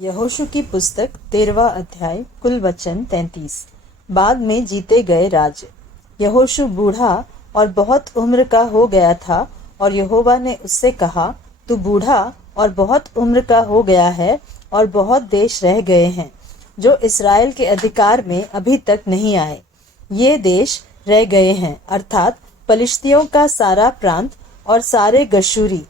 यहोशू की पुस्तक 13वां अध्याय। कुल वचन 33। बाद में जीते गए राज्य। यहोशू बूढ़ा और बहुत उम्र का हो गया था और यहोवा ने उससे कहा, तू बूढ़ा और बहुत उम्र का हो गया है और बहुत देश रह गए हैं जो इस्राएल के अधिकार में अभी तक नहीं आए। ये देश रह गए हैं अर्थात पलिश्तियों का सारा प्रांत और सारे गशूरी,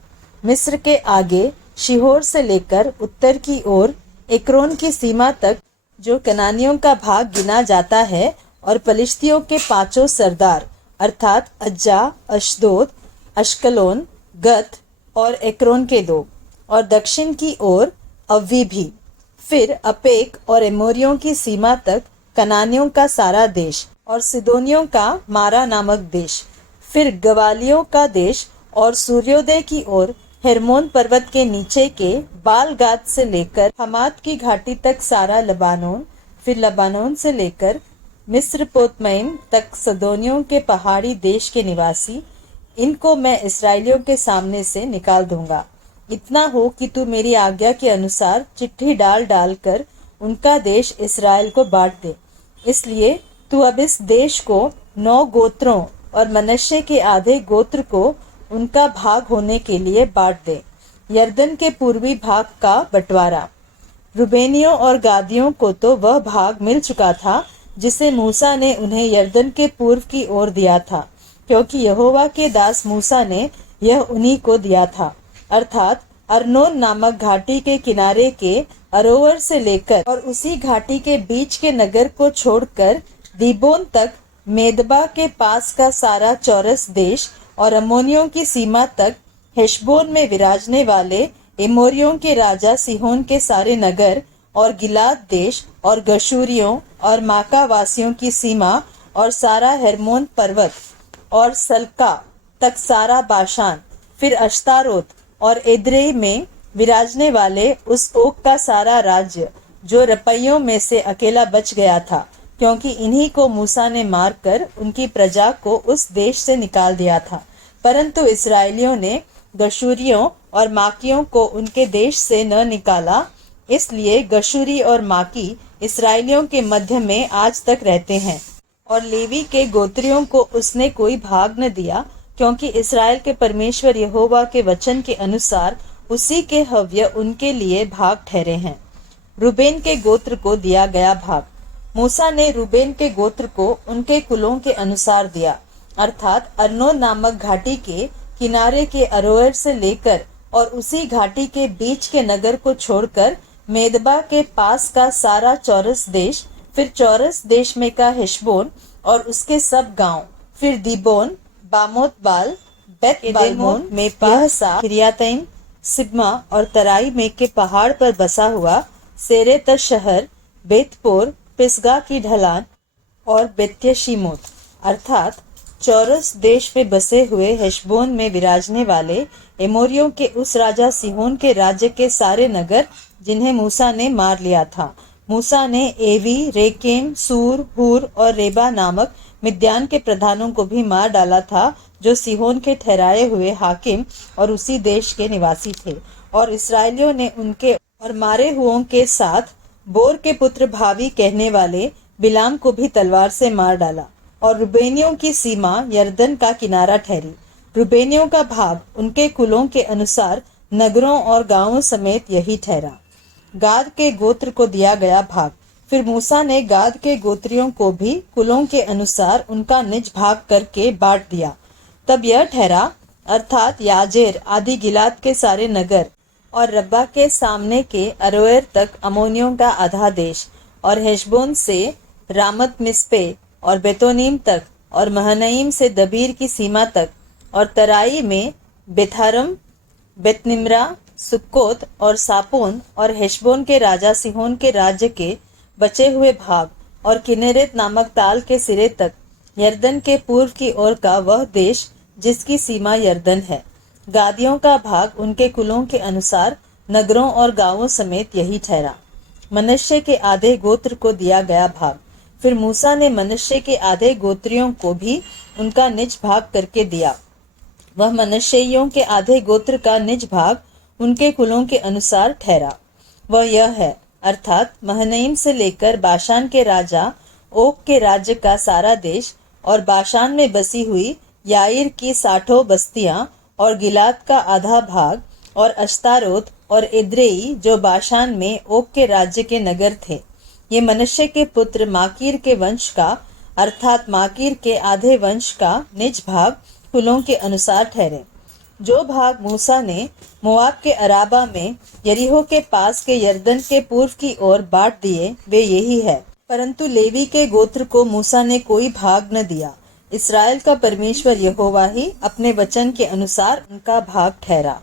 मिस्र के आगे शिहोर से लेकर उत्तर की ओर एक्रोन की सीमा तक जो कनानियों का भाग गिना जाता है, और पलिश्तियों के पांचों सरदार अर्थात अज्जा, अशदोद, अश्कलोन, गत और एक्रोन के दो, और दक्षिण की ओर अव्वी भी। फिर अपेक और एमोरियों की सीमा तक कनानियों का सारा देश और सिदोनियों का मारा नामक देश। फिर गवालियों का देश और सूर्योदय की ओर हेर्मोन पर्वत के नीचे के बाल गाद से लेकर हमात की घाटी तक सारा लबानोन। फिर लबानोन से लेकर मिस्र पोतमैम तक सदोनियों के पहाड़ी देश के निवासी। इनको मैं इसराइलियों के सामने से निकाल दूंगा। इतना हो कि तू मेरी आज्ञा के अनुसार चिट्ठी डाल डाल कर उनका देश इसराइल को बांट दे। इसलिए तू अब इस देश को 9 गोत्रों और मनश्शे के आधे गोत्र को उनका भाग होने के लिए बांट दे। यरदन के पूर्वी भाग का बंटवारा। रुबेनियों और गादियों को तो वह भाग मिल चुका था जिसे मूसा ने उन्हें यरदन के पूर्व की ओर दिया था, क्योंकि यहोवा के दास मूसा ने यह उन्हीं को दिया था, अर्थात अर्नोन नामक घाटी के किनारे के अरोवर से लेकर और उसी घाटी के बीच के नगर को छोड़कर दीबोन तक, मेदबा के पास का सारा चौरस देश और अम्मोनियों की सीमा तक, हेशबोन में विराजने वाले एमोरियों के राजा सिहोन के सारे नगर और गिलाद देश और गशूरियों और माका वासियों की सीमा और सारा हेर्मोन पर्वत और सल्का तक सारा बाशान। फिर अश्तारोत और एद्रेई में विराजने वाले उस ओक का सारा राज्य जो रपैयों में से अकेला बच गया था, क्योंकि इन्हीं को मूसा ने मारकर उनकी प्रजा को उस देश से निकाल दिया था। परंतु इसराइलियों ने गशूरियों और माकियों को उनके देश से न निकाला, इसलिए गशूरी और माकी इसराइलियों के मध्य में आज तक रहते हैं। और लेवी के गोत्रियों को उसने कोई भाग न दिया, क्योंकि इसराइल के परमेश्वर यहोवा के वचन के अनुसार उसी के हव्य उनके लिए भाग ठहरे हैं। रूबेन के गोत्र को दिया गया भाग। मूसा ने रूबेन के गोत्र को उनके कुलों के अनुसार दिया, अर्थात अर्नोन नामक घाटी के किनारे के अरोएर से लेकर और उसी घाटी के बीच के नगर को छोड़कर मेदबा के पास का सारा चौरस देश। फिर चौरस देश में का हेशबोन और उसके सब गांव। फिर दीबोन, बामोत बाल, बेत बालमोन, मेपा, किरियातैम, सिब्मा और तराई में के पहाड़ पर बसा हुआ सेरेत शहर, बेतपोर, पिसगा की ढलान और बेत्यशीमोत, अर्थात चौरस देश में बसे हुए हेशबोन में विराजने वाले एमोरियों के उस राजा सिहोन के राज्य के सारे नगर जिन्हें मूसा ने मार लिया था। मूसा ने एवी, रेकेम, सूर, हूर और रेबा नामक मिद्यान के प्रधानों को भी मार डाला था, जो सिहोन के ठहराए हुए हाकिम और उसी देश के निवासी थे। और इसराइलियों ने उनके और मारे हुओं के साथ बोर के पुत्र भावी कहने वाले बिलाम को भी तलवार से मार डाला। और रुबेनियों की सीमा यरदन का किनारा ठहरी। रुबेनियों का भाग उनके कुलों के अनुसार नगरों और गांवों समेत यही ठहरा। गाद के गोत्र को दिया गया भाग। फिर मूसा ने गाद के गोत्रियों को भी कुलों के अनुसार उनका निज भाग करके बांट दिया। तब यह ठहरा, अर्थात याजेर आदि गिलाद के सारे नगर और रब्बा के सामने के अरोएर तक अमोनियों का आधा देश, और हेशबोन से रामत मिस्पे और बेतोनीम तक, और महनईम से दबीर की सीमा तक, और तराई में बेथारम, बेतनिम्रा, सुक्कोत और सापोन, और हेशबोन के राजा सिहोन के राज्य के बचे हुए भाग, और किनेरेत नामक ताल के सिरे तक, यरदन के पूर्व की ओर का वह देश जिसकी सीमा यरदन है। गादियों का भाग उनके कुलों के अनुसार नगरों और गांवों समेत यही ठहरा। मनश्शे के आधे गोत्र को दिया गया भाग। फिर मूसा ने मनश्शे के आधे गोत्रियों को भी उनका निज भाग करके दिया। वह मनश्शेइयों के आधे गोत्र का निज भाग उनके कुलों के अनुसार ठहरा। वह यह है, अर्थात महनईम से लेकर बाशान के राजा ओग के राज्य का सारा देश और बाशान में बसी हुई याईर की 60 बस्तियां और गिलाद का आधा भाग और अश्तारोत और एद्रेई जो बाशान में ओग के राज्य के नगर थे। ये मनुष्य के पुत्र माकीर के वंश का अर्थात माकीर के आधे वंश का निज भाग कुलों के अनुसार ठहरे। जो भाग मूसा ने मोआब के अराबा में यरीहो के पास के यरदन के पूर्व की ओर बांट दिए वे यही है, परंतु लेवी के गोत्र को मूसा ने कोई भाग न दिया। इसराइल का परमेश्वर यहोवा ही अपने वचन के अनुसार उनका भाग ठहरा।